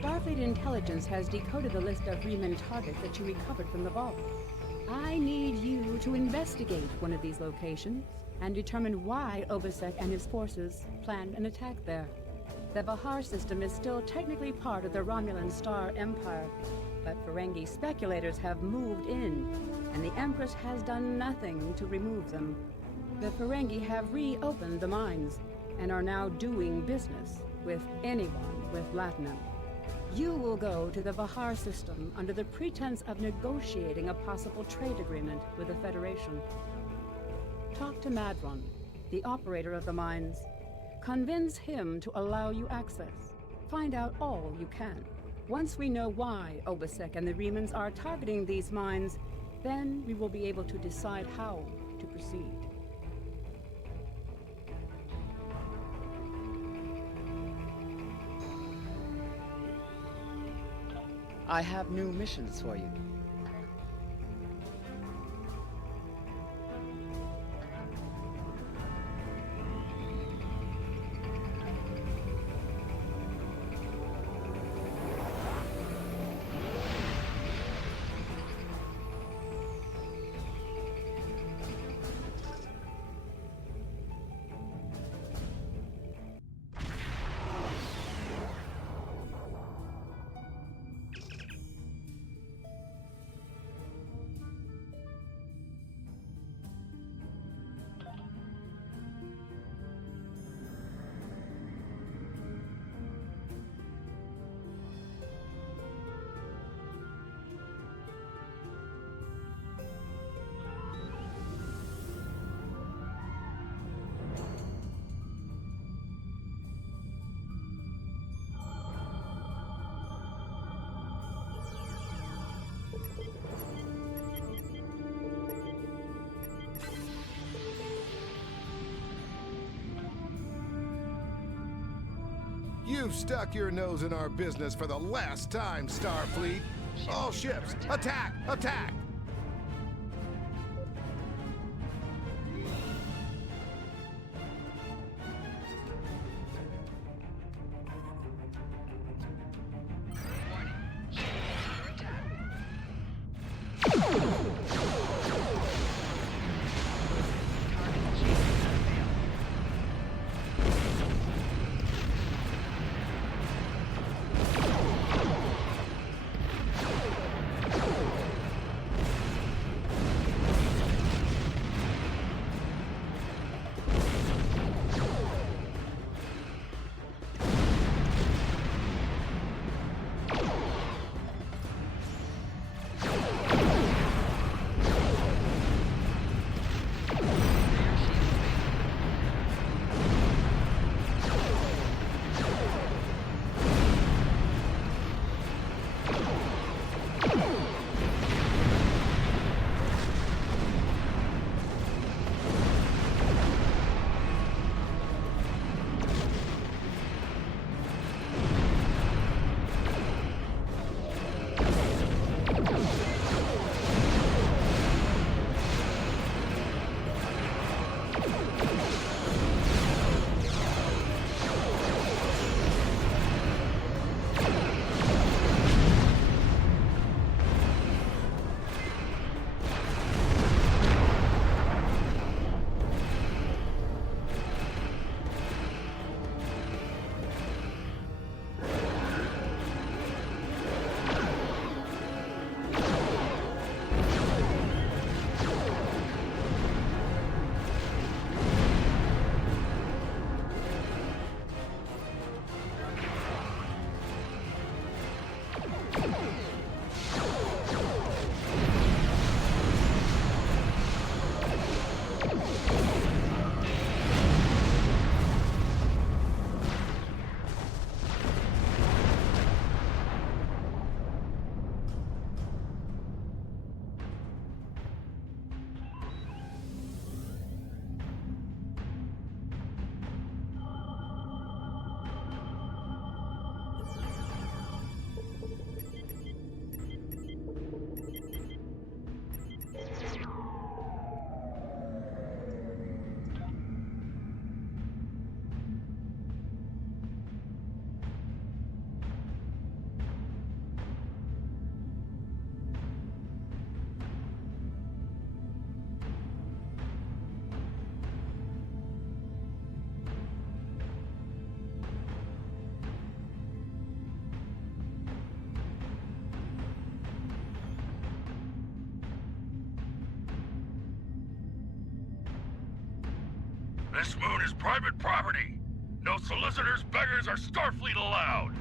Starfleet intelligence has decoded the list of Reman targets that you recovered from the vault. I need you to investigate one of these locations and determine why ᴅ-Լؙ and his forces planned an attack there. The ᴅ system is still technically part of the Romulan Star Empire, but Ferengi speculators have moved in, and the Empress has done nothing to remove them. The Ferengi have reopened the mines and are now doing business with anyone with Latinum. You will go to the ᴅ system under the pretense of negotiating a possible trade agreement with the Federation. Talk to Madron, the operator of the mines. Convince him to allow you access. Find out all you can. Once we know why ᴅ-Лᵐ and the Remans are targeting these mines, then we will be able to decide how to proceed. I have new missions for you. You've stuck your nose in our business for the last time, Starfleet. All ships, attack! Attack! This moon is private property. No solicitors, beggars, or Starfleet allowed.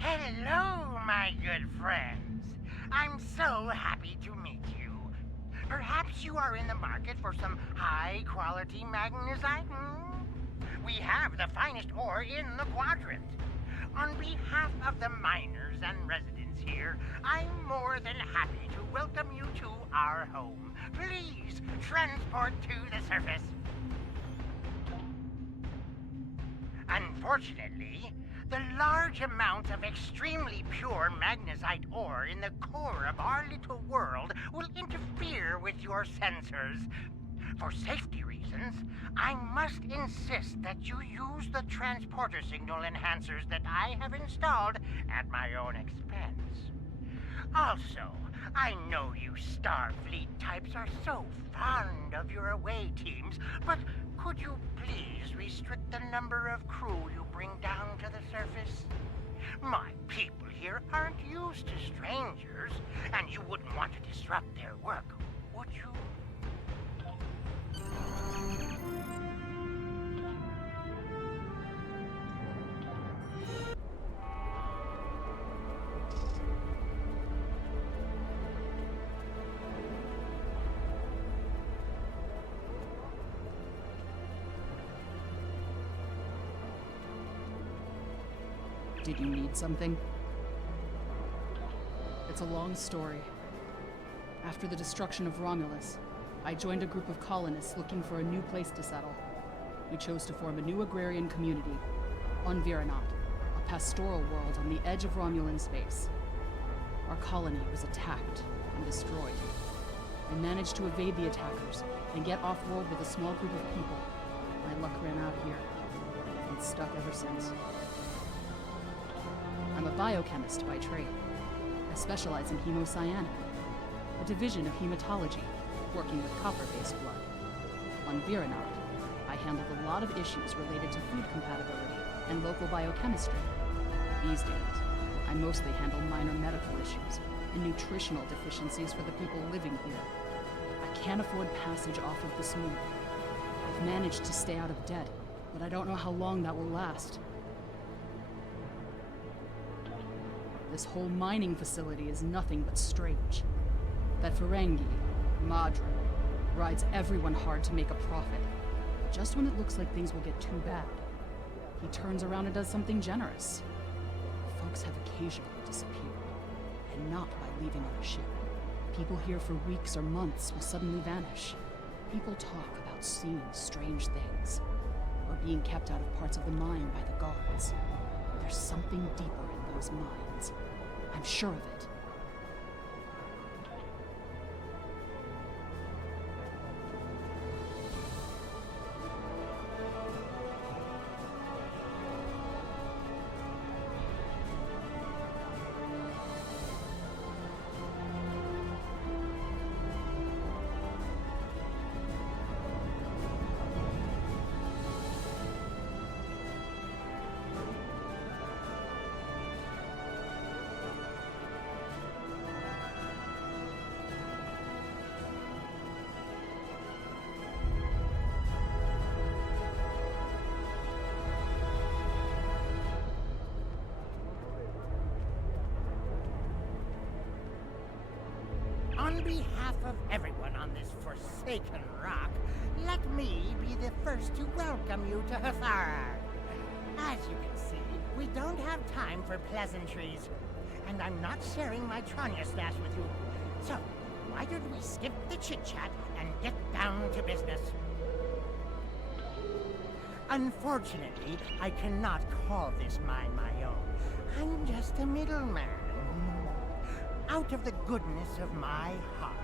Hello, my good friends. I'm so happy to meet you. Perhaps you are in the market for some high-quality magnesite? We have the finest ore in the quadrant. On behalf of the miners and residents here, I'm more than happy to welcome you to our home. Please transport to the surface. Unfortunately, the large amount of extremely pure magnesite ore in the core of our little world will interfere with your sensors. For safety reasons, I must insist that you use the transporter signal enhancers that I have installed at my own expense. Also, I know you Starfleet types are so fond of your away teams, but could you please restrict the number of crew you bring down to the surface? My people here aren't used to strangers, and you wouldn't want to disrupt their work, would you? Did you need something? It's a long story. After the destruction of Romulus, I joined a group of colonists looking for a new place to settle. We chose to form a new agrarian community on ᴅ-ΛΗ, a pastoral world on the edge of Romulan space. Our colony was attacked and destroyed. I managed to evade the attackers and get off-world with a small group of people. My luck ran out here. It's stuck ever since. I'm a biochemist by trade. I specialize in ᴅ-ΛΗŠ, a division of hematology, working with copper-based blood. On ᴅ-ΛΗ, I handled a lot of issues related to food compatibility and local biochemistry. These days, I mostly handle minor medical issues and nutritional deficiencies for the people living here. I can't afford passage off of this moon. I've managed to stay out of debt, but I don't know how long that will last. This whole mining facility is nothing but strange. That Ferengi, Madre, rides everyone hard to make a profit. Just when it looks like things will get too bad, he turns around and does something generous. Folks have occasionally disappeared, and not by leaving on a ship. People here for weeks or months will suddenly vanish. People talk about seeing strange things, or being kept out of parts of the mine by the guards. There's something deeper in those mines. I'm sure of it. On behalf of everyone on this forsaken rock, let me be the first to welcome you to Ḥthārā. As you can see, we don't have time for pleasantries. and I'm not sharing my Tranya stash with you. So, why don't we skip the chit-chat and get down to business? Unfortunately, I cannot call this mine my own. I'm just a middleman. Out of the goodness of my heart,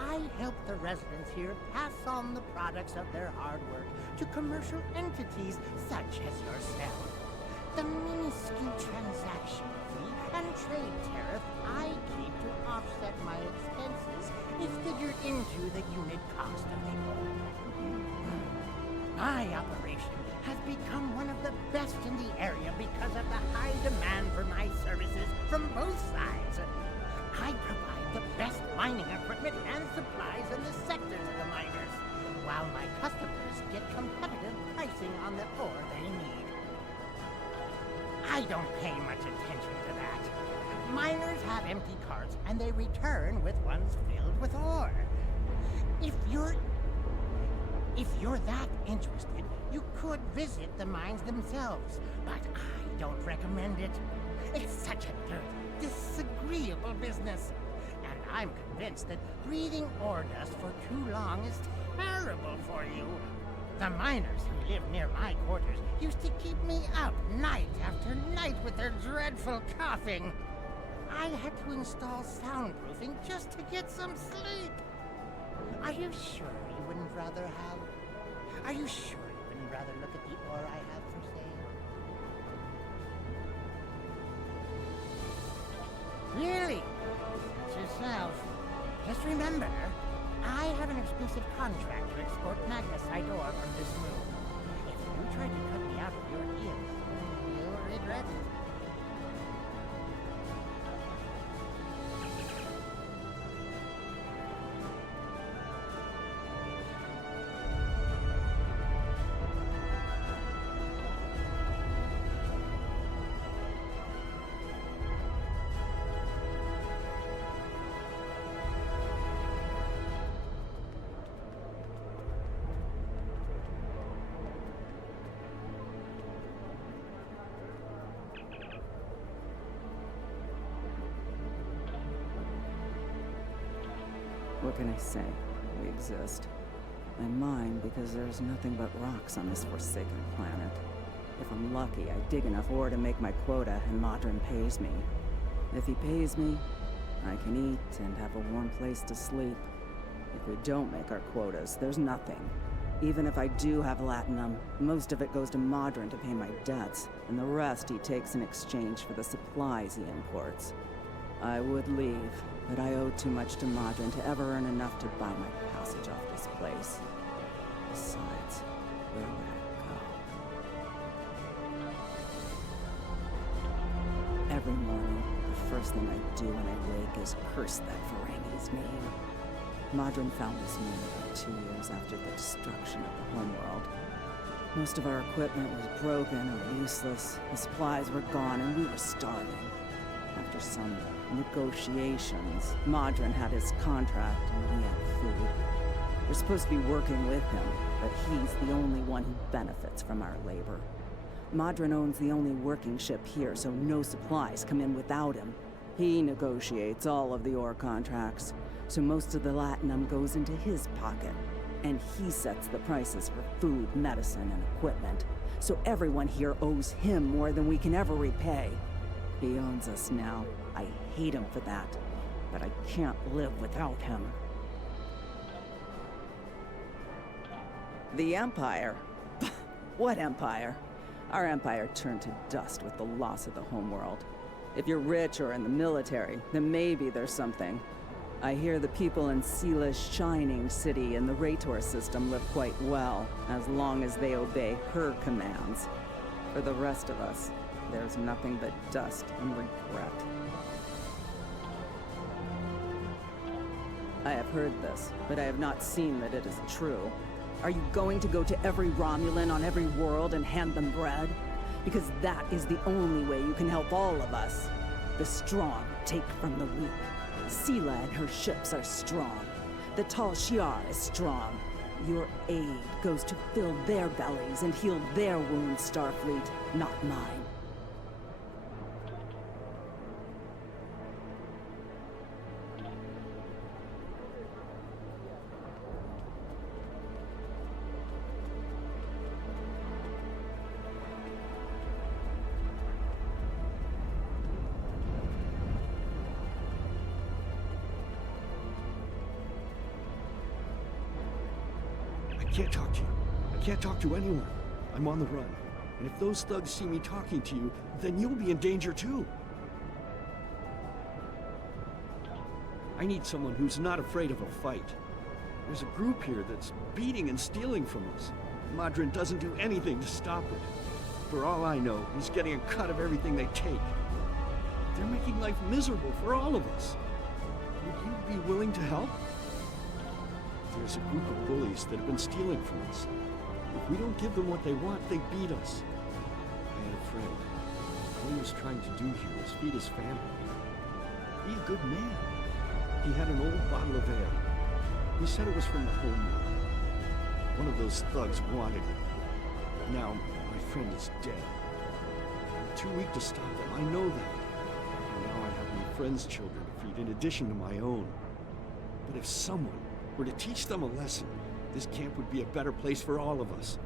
I help the residents here pass on the products of their hard work to commercial entities such as yourself. The minuscule transaction fee and trade tariff I keep to offset my expenses is figured into the unit cost of the ore. My operation has become one of the best in the area because of the high demand for my services from both sides. I provide the best mining equipment and supplies in the sectors of the miners, while my customers get competitive pricing on the ore they need. I don't pay much attention to that. Miners have empty carts and they return with ones filled with ore. If you're that interested, you could visit the mines themselves, but I don't recommend it. It's such a dirty, disagreeable business. And I'm convinced that breathing ore dust for too long is terrible for you. The miners who live near my quarters used to keep me up night after night with their dreadful coughing. I had to install soundproofing just to get some sleep. Are you sure you wouldn't rather have... Are you sure you wouldn't rather look at the ore I have for sale? Really? Suit yourself. Just remember, I have an exclusive contract to export magnesite ore from this moon. If you try to cut me out of your deals, you'll regret it. What can I say? We exist. I mine because there's nothing but rocks on this forsaken planet. If I'm lucky, I dig enough ore to make my quota and Modron pays me. If he pays me, I can eat and have a warm place to sleep. If we don't make our quotas, there's nothing. Even if I do have latinum, most of it goes to Modron to pay my debts, and the rest he takes in exchange for the supplies he imports. I would leave, but I owe too much to Modron to ever earn enough to buy my passage off this place. Besides, where would I go? Every morning, the first thing I do when I wake is curse that ᴅ-ény's name. Modron found this moon about 2 years after the destruction of the homeworld. Most of our equipment was broken or useless, the supplies were gone, and we were starving. After some negotiations, Modron had his contract and we had food. We're supposed to be working with him, but he's the only one who benefits from our labor. Modron owns the only working ship here, so no supplies come in without him. He negotiates all of the ore contracts, so most of the latinum goes into his pocket. And he sets the prices for food, medicine, and equipment. So everyone here owes him more than we can ever repay. He owns us now. I hate him for that, but I can't live without him. The Empire? What Empire? Our Empire turned to dust with the loss of the homeworld. If you're rich or in the military, then maybe there's something. I hear the people in ᴅ-ЛΗ shining city and the Raitor system live quite well, as long as they obey her commands. For the rest of us, there's nothing but dust and regret. I have heard this, but I have not seen that it is true. Are you going to go to every Romulan on every world and hand them bread? Because that is the only way you can help all of us. The strong take from the weak. ᴅ-ЛΗ and her ships are strong. The ᴅ-ЛΗ is strong. Your aid goes to fill their bellies and heal their wounds, Starfleet, not mine. can't talk to you. I can't talk to anyone. I'm on the run. And if those thugs see me talking to you, then you'll be in danger too. I need someone who's not afraid of a fight. There's a group here that's beating and stealing from us. Madron doesn't do anything to stop it. For all I know, he's getting a cut of everything they take. They're making life miserable for all of us. Would you be willing to help? There's a group of bullies that have been stealing from us. If we don't give them what they want, they beat us. I had a friend. All he was trying to do here was feed his family. Be a good man. He had an old bottle of ale. He said it was from the homeworld. One of those thugs wanted it. Now, my friend is dead. I'm too weak to stop them, I know that. And now I have my friend's children to feed in addition to my own. But if someone were to teach them a lesson, this camp would be a better place for all of us.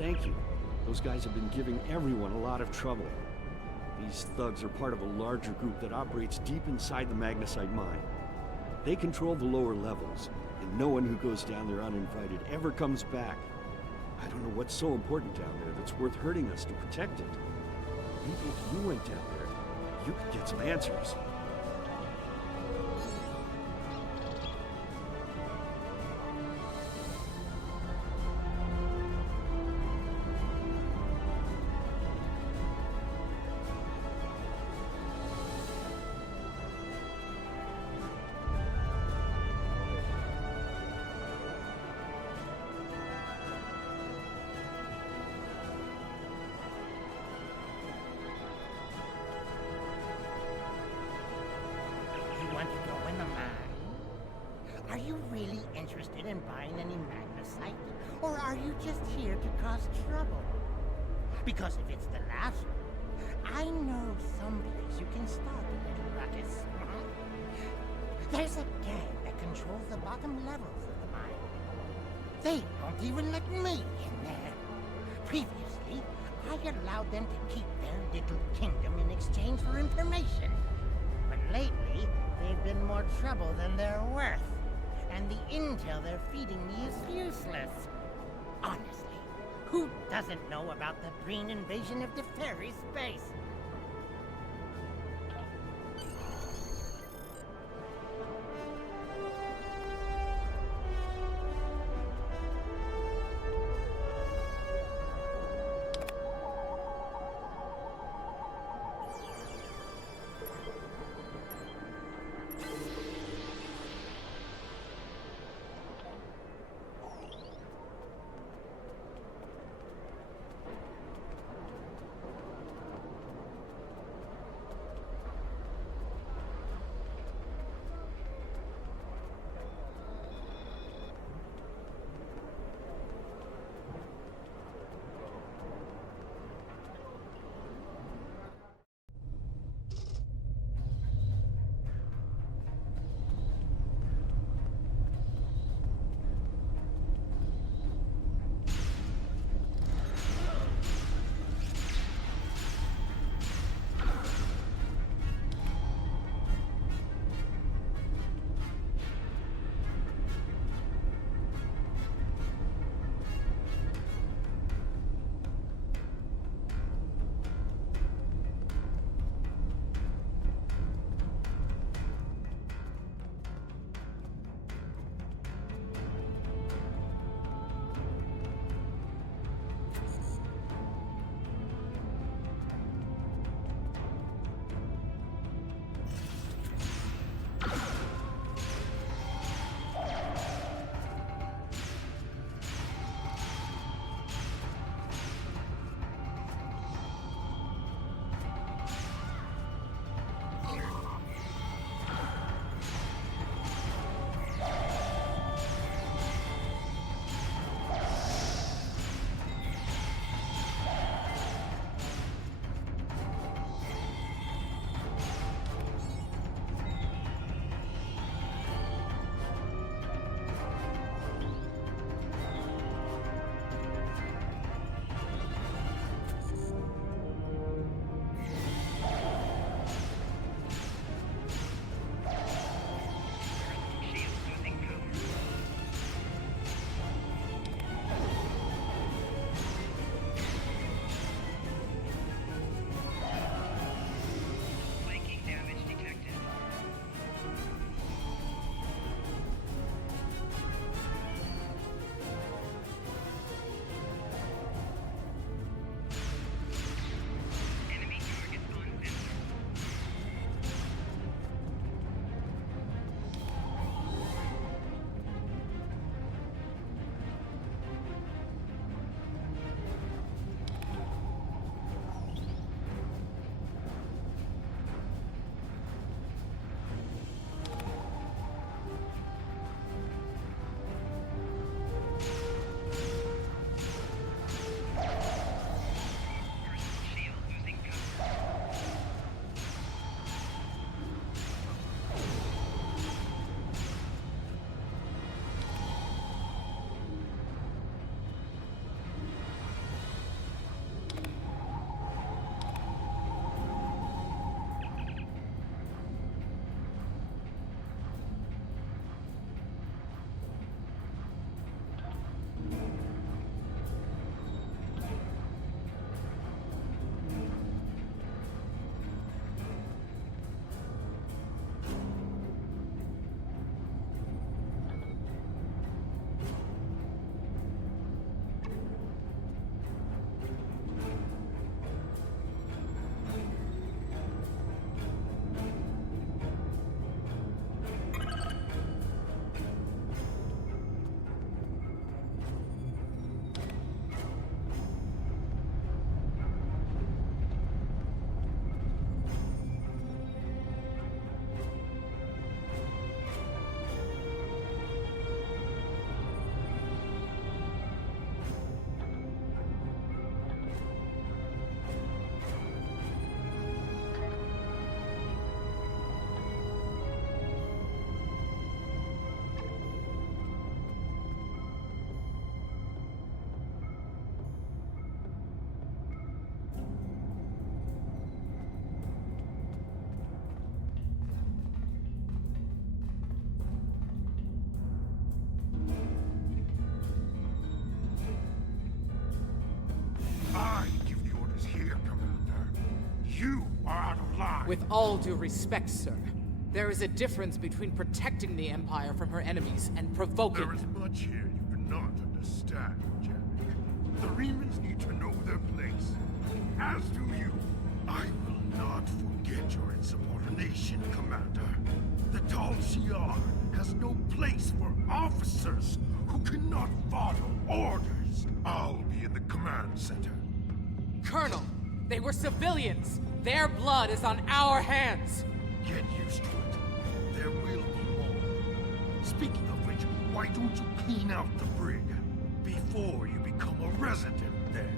Thank you. Those guys have been giving everyone a lot of trouble. These thugs are part of a larger group that operates deep inside the magnesite mine. They control the lower levels, and no one who goes down there uninvited ever comes back. I don't know what's so important down there that's worth hurting us to protect it. Maybe if you went down there, you could get some answers. Are you really interested in buying any magnesite? Or are you just here to cause trouble? Because if it's the last, I know someplace you can start a little ruckus. There's a gang that controls the bottom levels of the mine. They won't even let me in there. Previously, I allowed them to keep their little kingdom in exchange for information. But lately, they've been more trouble than they're worth. And the intel they're feeding me is useless. Honestly, who doesn't know about the green invasion of the fairy space? With all due respect, sir, there is a difference between protecting the Empire from her enemies and provoking There is them. much here you do not understand, Jack. The Remans need to know their place. As do you. I will not forget your insubordination, Commander. The ᴅ-ḷᴍᴇ has no place for officers who cannot follow orders. I'll be in the command center. Colonel, they were civilians. Their blood is on our hands. Get used to it. There will be more. Speaking of which, why don't you clean out the brig before you become a resident there?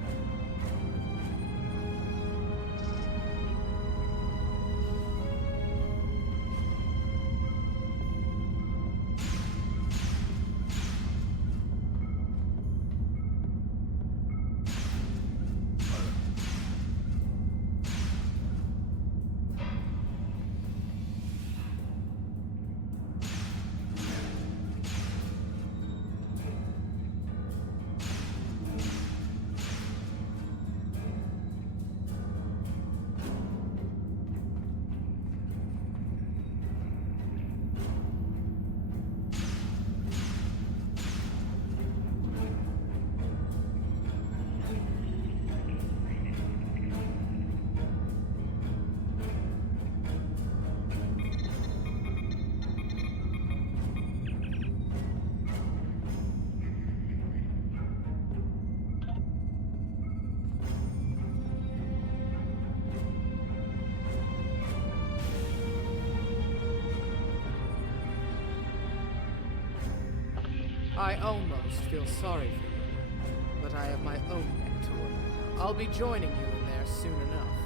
I almost feel sorry for you, but I have my own neck to work. I'll be joining you in there soon enough.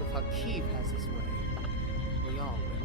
If Hakeeb has his way, we all will.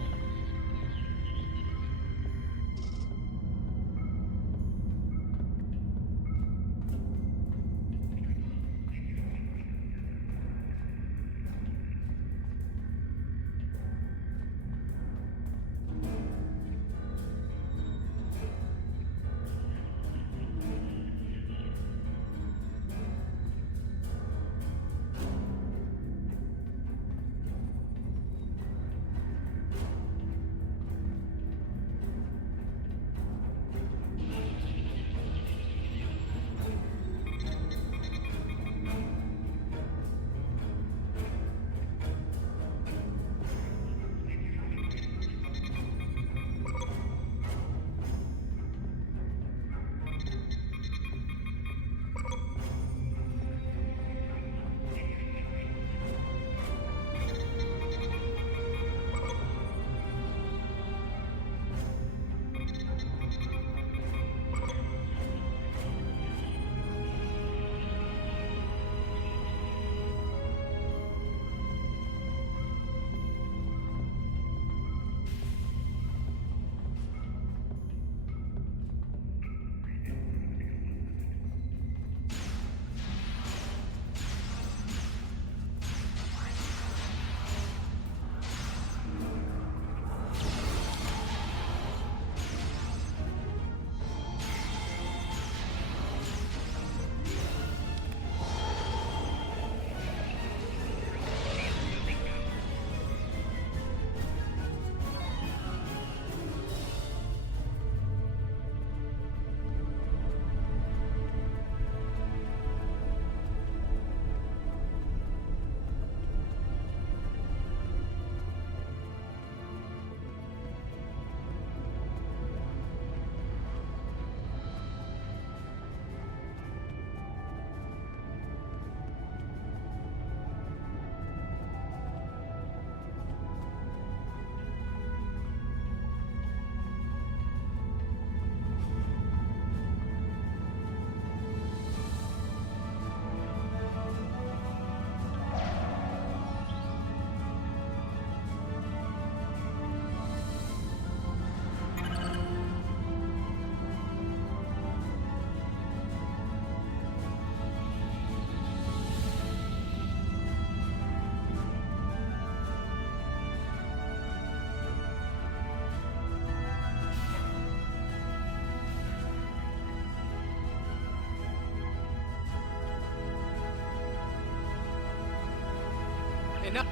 Enough.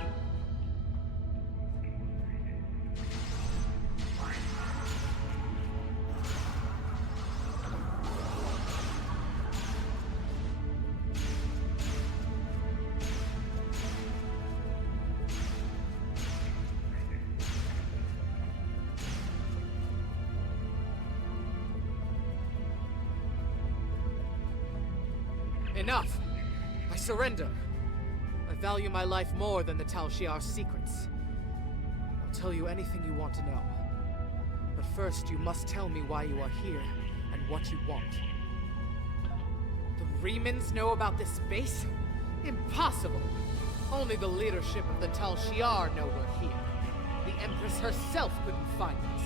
Enough! I surrender. I value my life more than the ᴅ-ḷᴇ secrets. I'll tell you anything you want to know. But first, you must tell me why you are here and what you want. The Remans know about this base? Impossible! Only the leadership of the ᴅ-ḷᴇ know we're here. The Empress herself couldn't find us.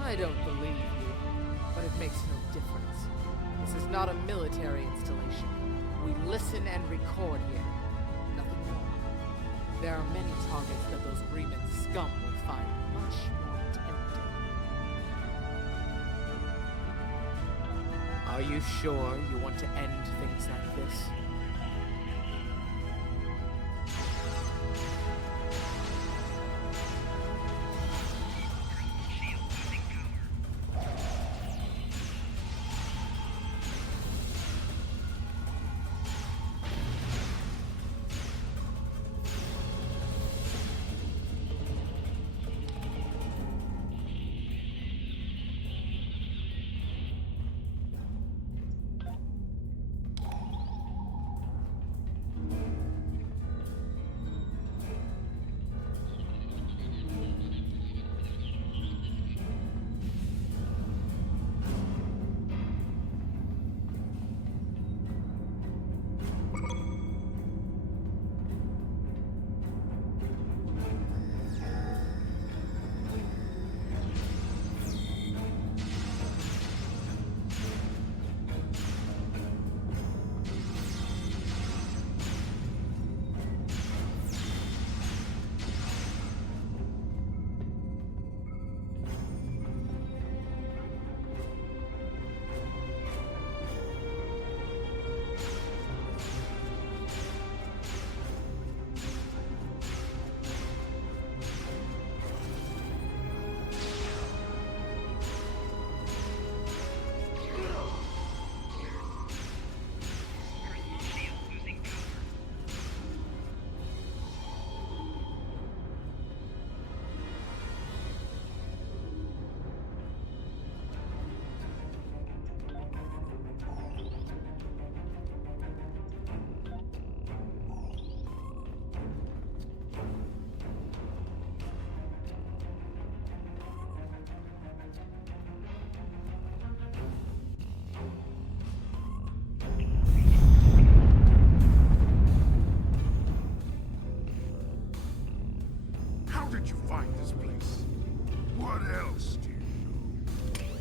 I don't believe you, but it makes no difference. This is not a military installation. We listen and record here. Nothing more. There are many targets that those Reman scum will find much more tempting. Are you sure you want to end things like this?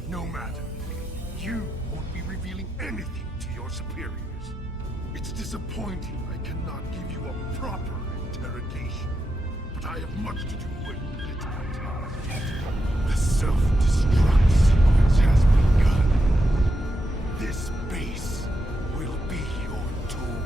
No matter. You won't be revealing anything to your superiors. It's disappointing I cannot give you a proper interrogation, but I have much to do with it. The self-destruct sequence has begun. This base will be your tomb.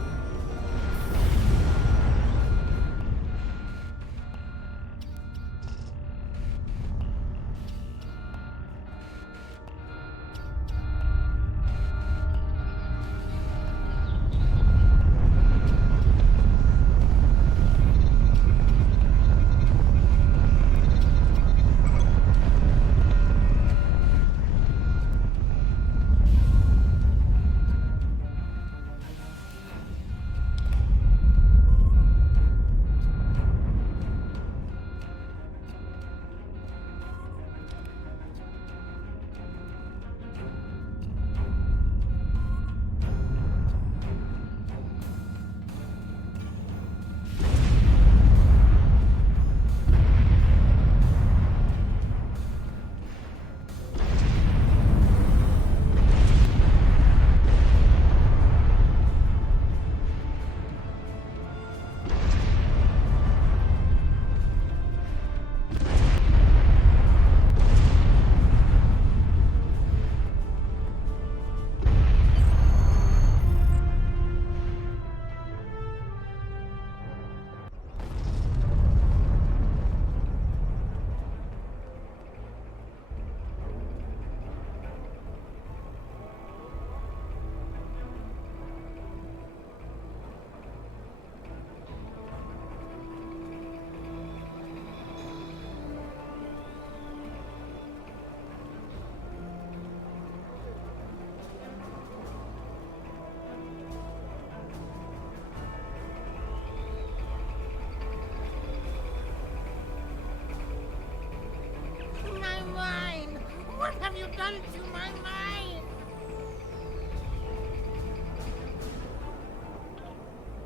done to my mind?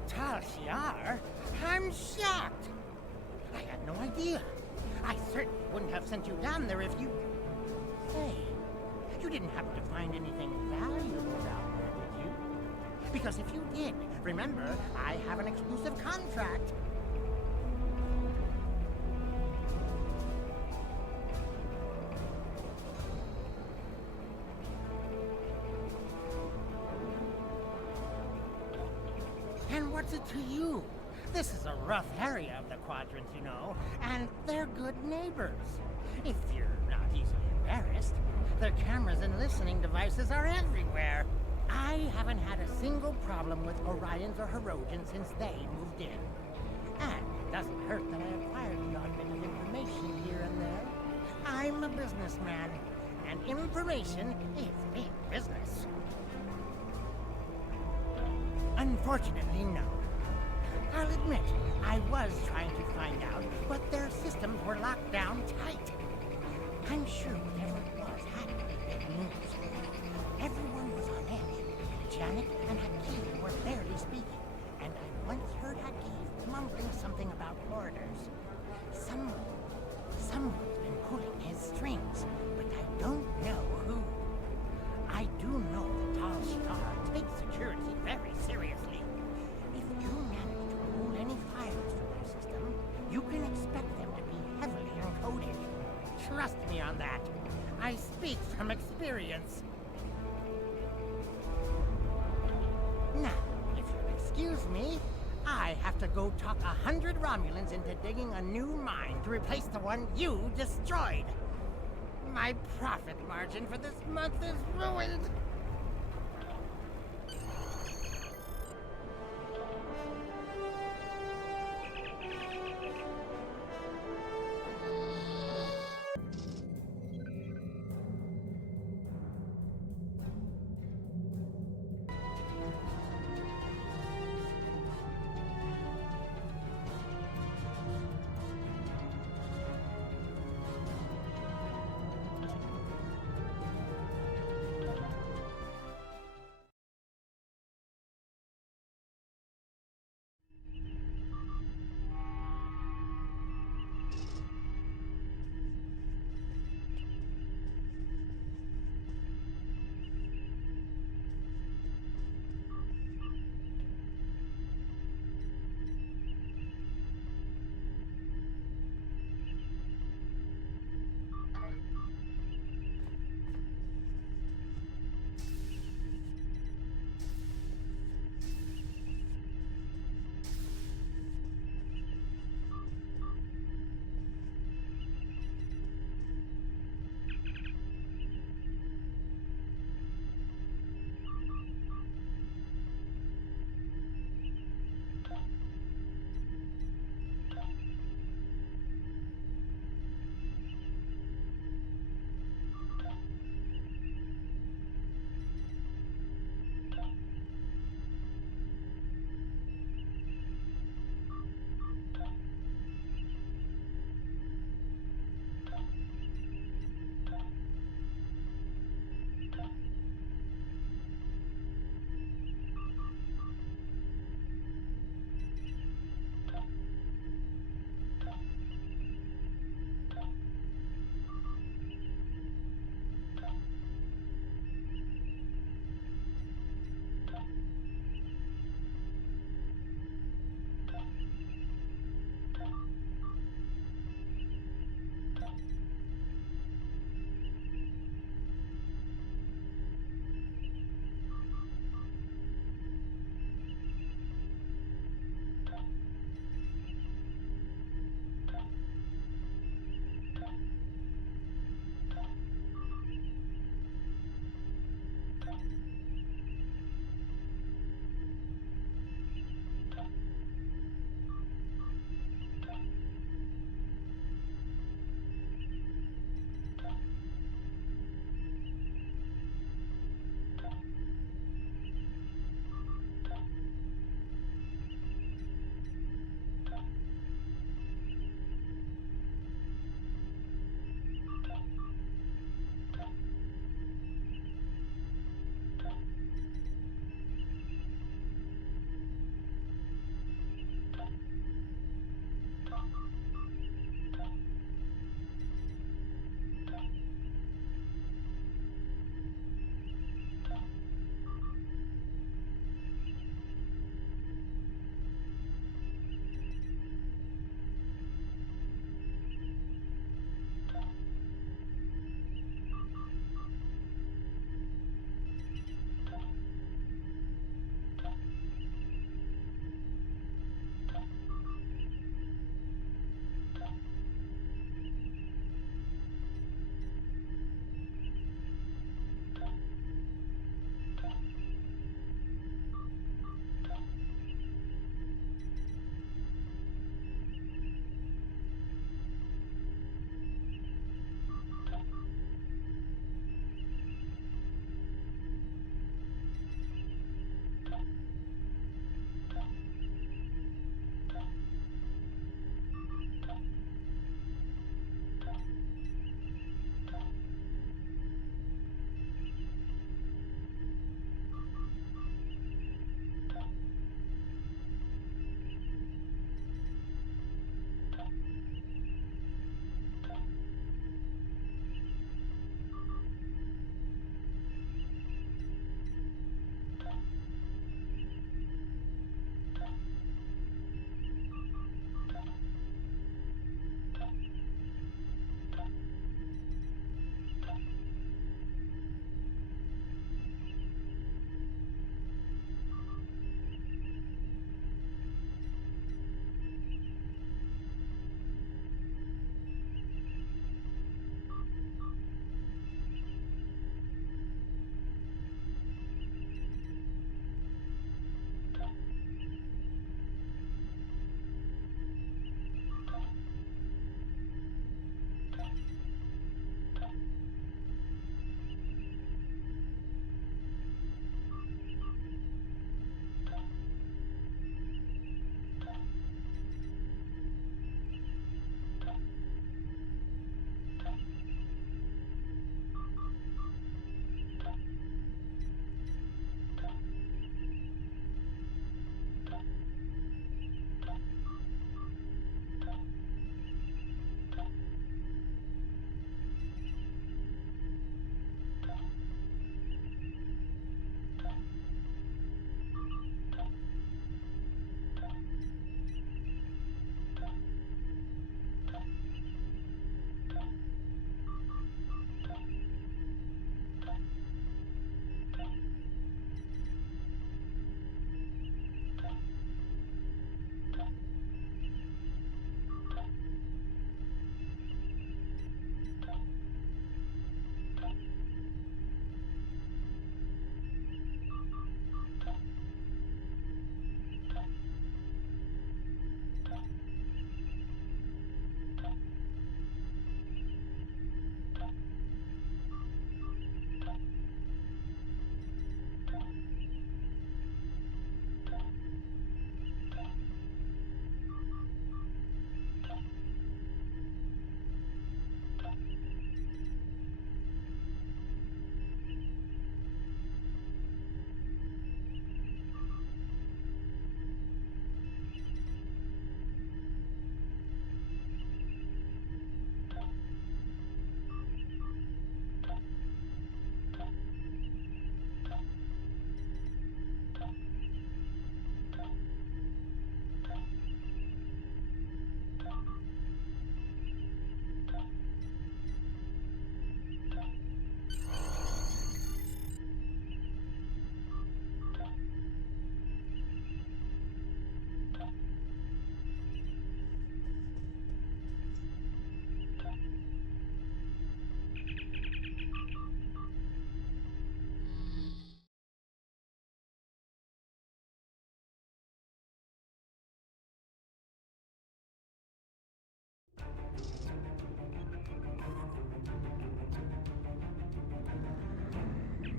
ᴅ-ḷси, I'm shocked. I had no idea. I certainly wouldn't have sent you down there if you... Hey, you didn't happen to find anything valuable down there, did you? Because if you did, remember, I have an exclusive contract. And what's it to you? This is a rough area of the quadrant, you know, and they're good neighbors. If you're not easily embarrassed, their cameras and listening devices are everywhere. I haven't had a single problem with Orions or Herodians since they moved in. And it doesn't hurt that I acquired the odd bit of information here and there. I'm a businessman, and information is big business. Unfortunately, no. I'll admit, I was trying to find out, but their systems were locked down tight. I'm sure whatever it was had to be big news. Everyone was on edge. Janet and Hakeem were barely speaking, and I once heard Hakeem mumbling something about orders. Someone's been pulling his strings, but I don't know who. I do know that ᴅ-ḷси takes security very seriously. If you manage to pull any files from their system, you can expect them to be heavily encoded. Trust me on that. I speak from experience. Now, if you'll excuse me, I have to go talk 100 Romulans into digging a new mine to replace the one you destroyed. My profit margin for this month is ruined.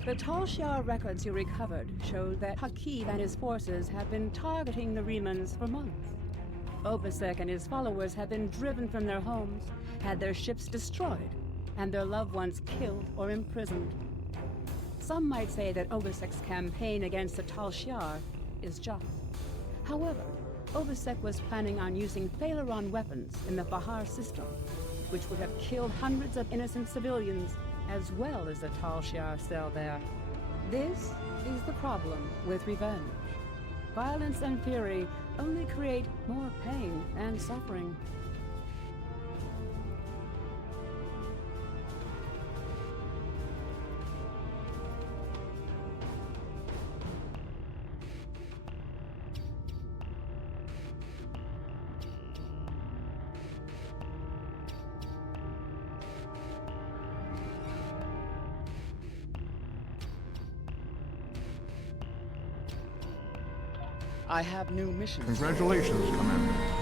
The ᴅ-ḷszáᴍᴇ records you recovered showed that Hakeeb and his forces have been targeting the Remans for months. ᴅ-ＬÝ and his followers have been driven from their homes, had their ships destroyed, and their loved ones killed or imprisoned. Some might say that ᴅ-ΛΥ's campaign against the ᴅ-ЛΥ is just. However, ᴅ-ΛΥ was planning on using Thalaron weapons in the Bahar system, which would have killed hundreds of innocent civilians, as well as the ᴅ-ЛΥ cell there. This is the problem with revenge. Violence and fury only create more pain and suffering. I have new missions. Congratulations, Commander.